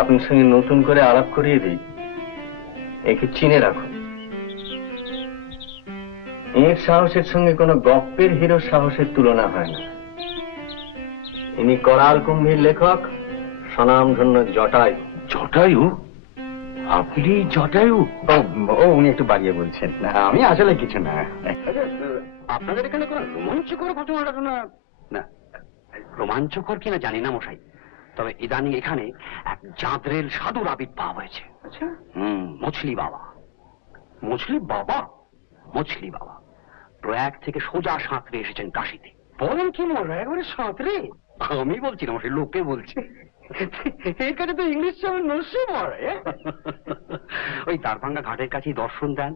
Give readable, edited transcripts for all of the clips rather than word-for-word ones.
আপনার সঙ্গে নতুন করে আলাপ করিয়ে দিই, একে চিনে রাখুন। এর সাহসের সঙ্গে কোনো গপ্পের হিরোর সাহসের তুলনা হয় না। ইনি করাল কুম্ভীর লেখক, স্বনামধন্য জটায়ু। জটায়ু? আপনি জটায়ু? ও উনি একটু বাড়িয়ে বলছেন, না আমি আসলে কিছু না। আপনাদের এখানে কোনো রোমাঞ্চকর ঘটনা টটনা? না, রোমাঞ্চকর কিনা জানি না মশাই, তবে ইদানিং এখানে এক জাঁদরেল সাধুর আবির্ভাব হয়েছে। আচ্ছা, মছলি বাবা। মছলি বাবা? মছলি বাবা প্রয়াগ থেকে সোজা সাঁতরে এসেছেন কাশিতে। বলেন কি মশাই, একবারে সাঁতরে? আমি বলছি না মশাই, লোকে বলছে। এর কাছে তো ইংলিশ নস্যি মরে। ওই দারভাঙ্গা ঘাটের কাছেই দর্শন দেন,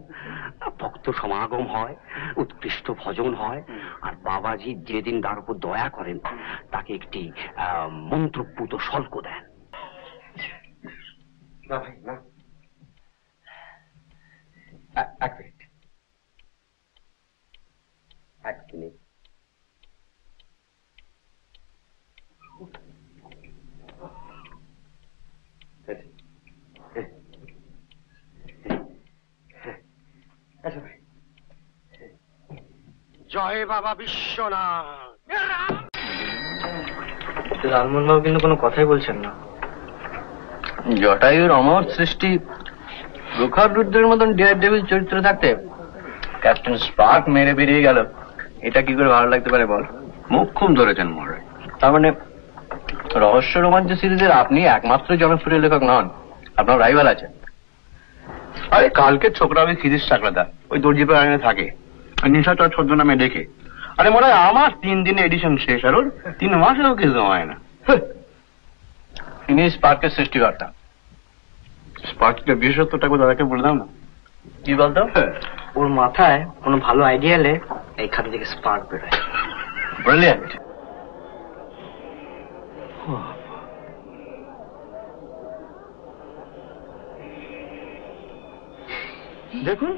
ভক্ত সমাগম হয়, উৎকৃষ্ট ভজন হয়, আর বাবাজি যেদিন তার উপর দয়া করেন তাকে একটি মন্ত্রপুত শল্ক দেন। না ভাই না, এক মিনিট, এক মিনিট। জয় বাবা বিশ্বনাথ। লালমোহন বাবু কিন্তু কোনো কথাই বলছেন না। জটায়ুর অমর সৃষ্টি প্রখর রুদ্রের মতন ডিয়ার ডেভিল চরিত্র থাকতে ক্যাপ্টেন স্পার্ক মেরে বেরিয়ে গেল, এটা কি করে ভালো লাগতে পারে বল? মুখ্যম ধরেছেন মহারাজ। তার মানে রহস্য রোমাঞ্চ সিরিজের আপনি একমাত্র জনপ্রিয় লেখক নন, আপনার রাইভাল আছে। আরে কালকে ছোকরা ওই খিদিস চাকরাদা ওই দর্জি প্রাণে থাকে, নিশাচর ছদ্মনামে দেখে। আরে মনে হয় আমার 3 দিনে এডিশন শেষ, আর ওর 3 মাসেও কিছু হয় না। ইনি স্পার্কের সৃষ্টিকর্তা। স্পার্কের বিশেষত্বটা দাদাকে বলে দাও না। কি বলতো? ওর মাথায় কোনো ভালো আইডিয়া এলে এই খাতা থেকে স্পার্ক বেরোয়। ব্রিলিয়ান্ট। দেখুন,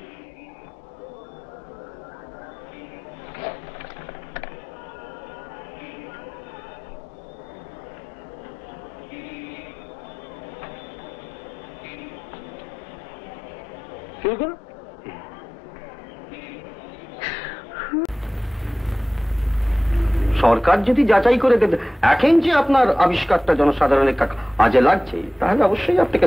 সরকার যদি যাচাই করে দেবে এখন যে আপনার আবিষ্কারটা জনসাধারণের কাজে লাগছে, তাহলে অবশ্যই আপনাকে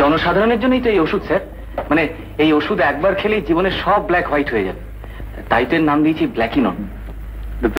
জনসাধারণের জন্যই তো এই ওষুধ স্যার। মানে এই ওষুধ একবার খেলেই জীবনের সব ব্ল্যাক হোয়াইট হয়ে যাবে, তাই তো এর নাম দিয়েছি ব্ল্যাকিনন।